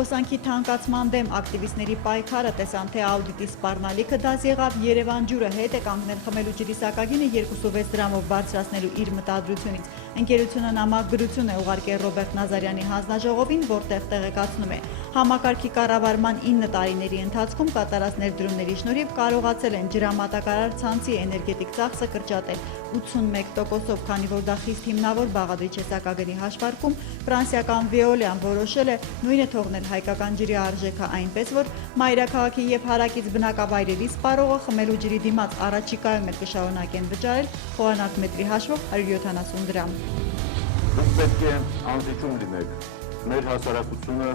Խոսանքի թանկացման դեմ ակտիվիստների պայքարը տեսան, թե աուդիտի սպառնալիքը դաս եղավ, Երևան ջուրը հետ է կանգնել խմելու ջրի սակագինը 2.6 դրամով բարձրացնելու իր մտադրությունից։ Ընկերությունը նամակ գրություն է ուղարկել Ռոբերտ Նազարյանի հանձնաժողովին, որտեղ տեղեկացնում է, համակարգի կառավարման 9 տարիների ընթացքում կատարած ներդրումների շնորհիվ կարողացել են ջրամատակարար ցանցի էներգետիկ ծախսը կրճատել 81%-ով, քանի որ դա խիստ հիմնավոր բաղադրիչ է սակագնի հաշվարկում, ֆրանսիական Veolia-ն որոշել է նույնը թողնել հայկական ջրի արժեքը այնպես, որ մայրաքաղաքի եւ հարակից բնակավայրերի սպառողը խմելու ջրի դիմաց առաջիկայում էլ կշարունակեն վճարել խոհանարդ մետրի հաշվով 170 դրամ։ Պետք է անզիջում լինել մեր հասարակությունը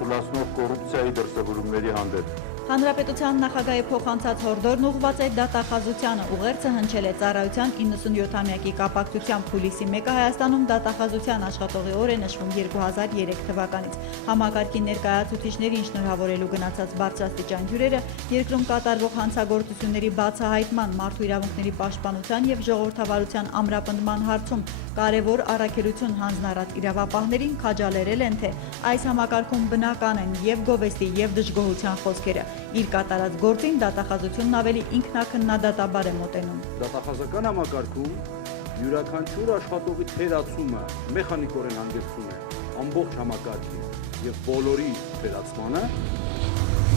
թուլացնող կոռուպցիայի դրսևորումների հանդեպ։ Հանրապետության նախագահի փոխանցած հորդորն ուղղված է դատախազությանը, ուղերձը հնչել է ծառայության 97-ամյակի կապակցությամբ, հուլիսի 1-ը Հայաստանում դատախազության աշխատողի օր է նշվում 2003 թվականից։ Համակարգի ներկայացուցիչներին շնորհավորելու գնացած բարձրաստիճան հյուրերը երկրում կատարվող հանցագործությունների բացահայտման, մարդու իրավունքների պաշտպանության եւ ժողովրդավարության ամրապնդման հարցում կարևոր առաքելություն հանձնառած իրավապահներին քաջալերել են, թե այս համակարգում բնական են եւ գովեստի եւ դժգոհության խոսքերը։ Իր կատարած գործին դատախազությունն ավելի ինքնաքննադատաբար է մոտենում։ Դատախազական համակարգում յուրաքանչյուր աշխատողի թերացումը մեխանիկորեն հանգեցնում է ամբողջ համակարգի եւ բոլորի թերացմանը։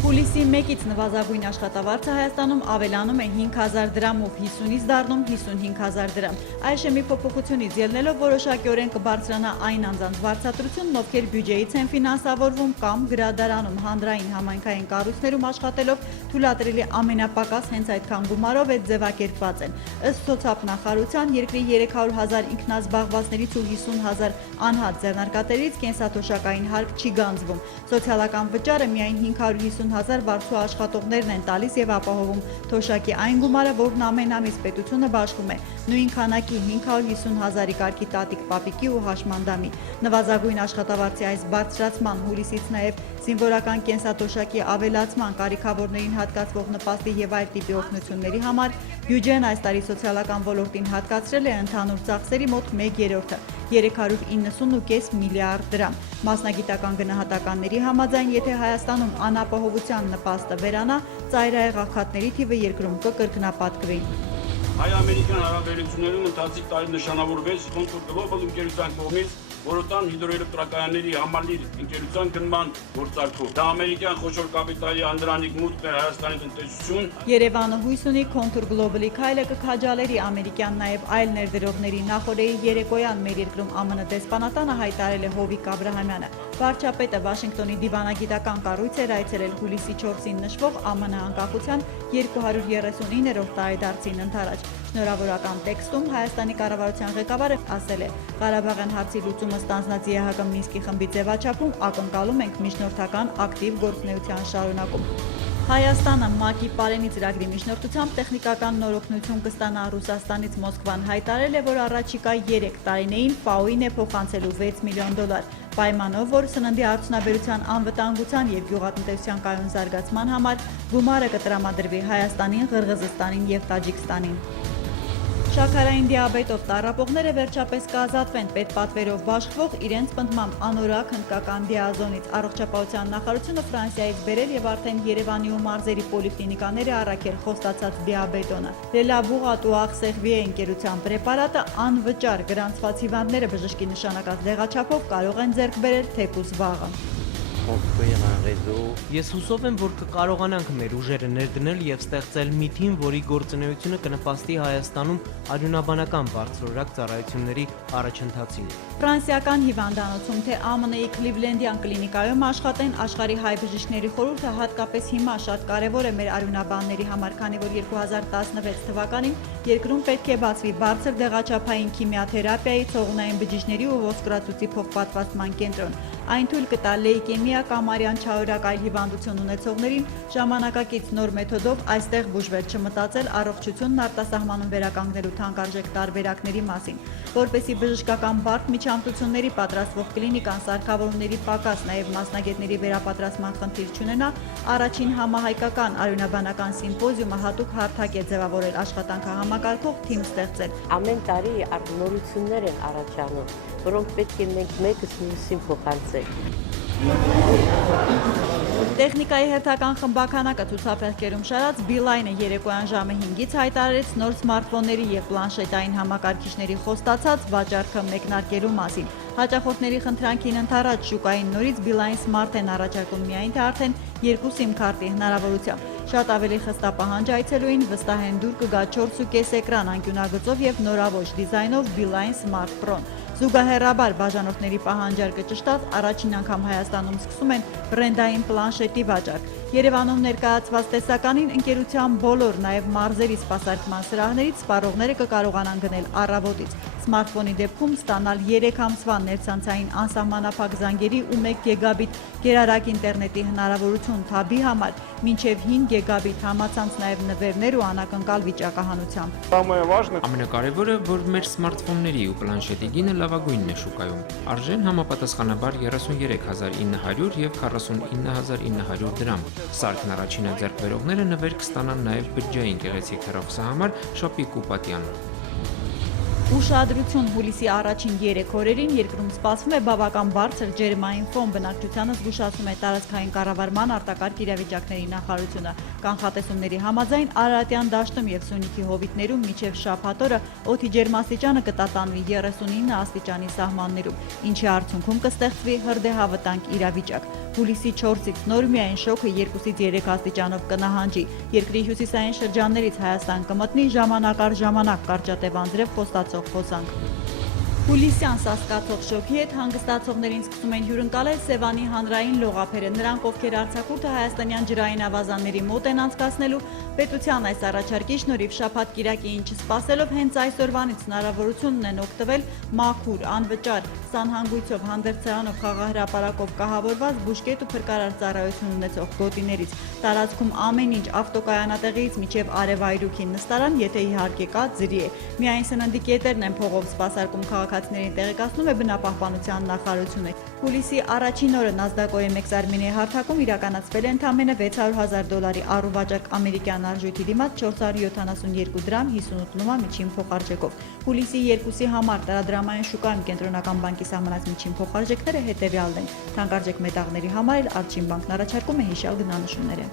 Հուլիսի 1-ից նվազագույն աշխատավարձը Հայաստանում ավելանում է 5000 դրամով, 50-ից դառնում 55000 դրամ։ Այժմի փոփոխությունից ելնելով որոշակիորեն կբարձրանա այն անձանց վարձատրությունն, ովքեր բյուջեից են ֆինանսավորվում կամ գրադարանում, հանրային համայնքային կառույցներում աշխատելով թույլատրելի ամենապակաս հենց այդքան գումարով է ձևակերպված են։ Ըստ սոցիալնախարարության երկրի 300,000 ինքնազբաղվածներից ու 50,000 անհատ ձեռնարկատերից կենսաթոշակային հարկ չի գանձվում։ Սոցիալական վճարը միայն 550,000 վարձու աշխատողներն են տալիս եւ ապահովում թոշակի այն գումարը, որն ամեն ամիս պետությունը բաշխում է նույն քանակի 550,000-ի կարգի տատիկ պապիկի ու հաշմանդամի։ Նվազագույն աշխատավարձի այս բարձրացման, հուլիսից նաեւ զինվորական կենսաթոշակի ավելացման, կարիքավորներին հատկացվող նպաստի եւ այլ տիպի օգնությունների համար բյուջեն այս տարի սոցիալական ոլորտին հատկացրել է ընդհանուր ծախսերի մոտ 1/3-ը, 390.5 միլիարդ դրամ։ Մասնագիտական գնահատականների համաձայն, եթե Հայաստանում անապահովության նպաստը վերանա, ծայրահեղ աղքատների թիվը երկրում կկրկնապատկվի։ Հայ-ամերիկյան հարաբերություններում ընթացիկ տարի նշանավորվեց Contour Global ընկերության կողմից Որոտան հիդրոէլեկտրակայանների համալիր ընկերության գնման գործարքով։ Դա ամերիկյան խոշոր կապիտալի անդրանիկ մուտքն էր Հայաստանի տնտեսություն։ Երևանը հույս ունի Contour Global-ի քայլը կքաջալերի ամերիկյան նաև այլ ներդրողների։ Նախորդի երեկոյան մեր երկրում ԱՄՆ դեսպանատանը հայտարարել է Հովիկ Աբրահամյանը։ Վարչապետը Վաշինգտոնի դիվանագիտական կառույց էր այցելել հուլիսի 4-ին նշվող ԱՄՆ անկախության 239-րդ տարեդարձին ընդառաջ։ Շնորհավորական տեքստում Հայաստանի կառավարության ղեկավարը ասել է. Ղարաբաղյան հարցի լուծումը ստանձնած ԵՀԿ Մինսկի խմբի ձևաչափում ակնկալում ենք միջնորդական ակտիվ գործունեության շարունակում։ Հայաստանը ՄԱԿ-ի Պարենի ծրագրի միջնորդությամբ տեխնիկական նորօգնություն կստանա Ռուսաստանից։ Մոսկվան հայտարարել է, որ առաջիկա 3 տարիներին ՖԱՕ-ին է փոխանցելու $6 միլիոն, պայմանով, որ սննդի արդյունաբերության անվտանգության եւ գյուղատնտեսության կայուն զարգացման համար գումարը կտրամադրվի Հայաստանին, Ղրղզստանին եւ Տաջիկստանին։ Շաքարային դիաբետով տառապողները վերջապես կազատվեն պետպատվերով բաշխվող իրենց պնդմամբ անորակ հնդկական դիազոնից։ Առողջապահության նախարարությունը Ֆրանսիայից բերել եւ արդեն Երևանի ու մարզերի պոլիկլինիկաները առաքել խոստացած դիաբետոնը։ Լելաբուղատու Ախսեղվիե ընկերության պրեպարատը անվճար գրանցված հիվանդները բժշկի նշանակած դեղաչափով կարող են ձեռք բերել թեկուզ վաղը։ Ես հուսով եմ, որ կկարողանանք մեր ուժերը ներդնել եւ ստեղծել մի թիմ, որի գործունեությունը կնպաստի Հայաստանում արյունաբանական բարձրորակ ծառայությունների առաջընթացին։ Ֆրանսիական հիվանդանոցում թե ԱՄՆ-ի Քլիվլենդյան կլինիկայում աշխատեն աշխարհի հայ բժիշկների խորհուրդը հատկապես հիմա շատ կարևոր է մեր արյունաբանների համար, քանի որ 2016 թվականին երկրում պետք է բացվի բարձր դեղաչափային քիմիաթերապիայի, ցողունային բջիջների ու ոսկրածուծի փոխպատվաստման կենտրոն։ Այն թույլ կտա լեյկեմիա կամ արյան չարորակ այլ հիվանդություն ունեցողներին ժամանակակից նոր մեթոդով այստեղ բուժվել, չմտածել առողջությունն արտասահմանում վերականգնելու թանկարժեք տարբերակների մասին։ Որպեսզի բժշկական բարդ միջամտությունների պատրաստվող կլինիկան սարքավորումների պակաս, նաև մասնագետների վերապատրաստման խնդիր չունենա, առաջին համահայկական արյունաբանական սիմպոզիումը հատուկ հարթակ է ձևավորել աշխատանքը համակարգող թիմ ստեղծել։ Ամեն տարի նորություններ են առաջանում, որոնք պետք է մենք մեկս մյուսին փոխանցենք։ Տեխնիկայի հերթական խմբականակը ցուցափեղկերում շարած Beeline-ը երեկոյան ժամը 5-ից հայտարարեց նոր սմարթֆոնների և պլանշետային համակարգիչների խոստացած վաճառքը մեկնարկելու մասին։ Հաճախորդների խնդրանքին ընդառաջ շուկային նորից Beeline Smart են առաջարկում միայն թե արդեն 2 SIM քարտի հնարավորությամբ։ Շատ ավելի խստապահանջ այցելուին վստահ են դուր կգա 4.5 էկրան անկյունագծով և նորավոր դիզայնով Beeline Smart Pro-ն։ Զուգահեռաբար բաժանորդների պահանջարկը ճշտած առաջին անգամ Հայաստանում սկսում են բրենդային պլանշետի վաճառք։ Երևանում ներկայացված տեսականին ընկերության բոլոր, նաև մարզերի սպասարկման սրահներից սպառողները կկարողանան գնել առավոտից։ Սմարթֆոնի դեպքում ստանալ 3 ամսվա ներցանցային անսահմանափակ զանգերի ու 1 գիգաբիտ գերարագ ինտերնետի հնարավորություն թաբի համար, մինչև 5 գիգաբիտ համացանց նաև նվերներ ու անակնկալ վիճակահանությամբ։ Ամենակարևորը, որ մեր սմարթֆոնների ու պլանշետի գինը լավագույնն է շուկայում։ Արժեն համապատասխանաբար 33.900 և 49.900 դրամ։ Սարքն առաջինը ձեռք բերողները նվեր կստանան նաև բջջային գեղեցիկ հեռախոսահամար Շոպիկ ու Պատյան։ Ուշադրություն հուլիսի առաջին 3 օրերին երկրում սպասվում է բավական բարձր ջերմային ֆոն, բնակչությանը զգուշացնում է տարածքային կառավարման արտակարգ իրավիճակների նախարարությունը։ Կանխատեսումների համաձայն Արարատյան դաշտում և Սյունիքի հովիտներում մինչև շաբաթ օրը օդի ջերմաստիճանը կտատանվի 39 աստիճանի սահմաններում, ինչի արդյունքում կստեղծվի հրդեհավտանգ իրավիճակ։ Հուլիսի 4-ից նոր միայն շոգը 2-ից 3 աստիճանով կնահանջի։ Երկրի հյուսիսային շրջաններից Հայաստան կմտնի ժամանակ առ ժամանակ կարճատև անձրև խոստացող հոսանք։ Հուլիսյան սասկացող շոգի հետ հանգստացողներին սկսում են հյուրընկալել Սևանի հանրային լողափերը։ Նրանք, ովքեր արձակուրդը հայաստանյան ջրային ավազանների մոտ են անցկացնելու, պետության այս առաջարկի շնորհիվ շաբաթ-կիրակի չսպասելով հենց այսօրվանից հնարավորություն ունեն օգտվել մաքուր, անվճար, սանհանգույցով, հանդերձարանով, խաղահրապարակով կահավորված բուժկետ ու փրկարար ծառայություն ունեցող գոտիներից։ Տարածքում ամեն ինչ ավտոկայանատեղիից մինչև արևայրուքին նստարան, եթե իհարկե կա, ձրի է։ Միայն սննդի կետերն են փողով սպասարկում քաղաքացիներին տեղեկացնում է բնապահպանության նախարարությունը։ Հուլիսի առաջին օրը NASDAQ OMX Armenia հարթակում իրականացվել է ընդամենը $600,000 առուվաճառք ամերիկյան արժույթի դիմաց 472 դրամ 58 նոմա միջին փոխարժեքով։ Հուլիսի 2-ի համար տարադրամային շուկայում կենտրոնական բանկի սահմանած միջին փոխարժեքները հետևյալն են։ Թանկարժեք մետաղների համար էլ Արչին բանկն առաջարկում է հիշյալ գնանշումները։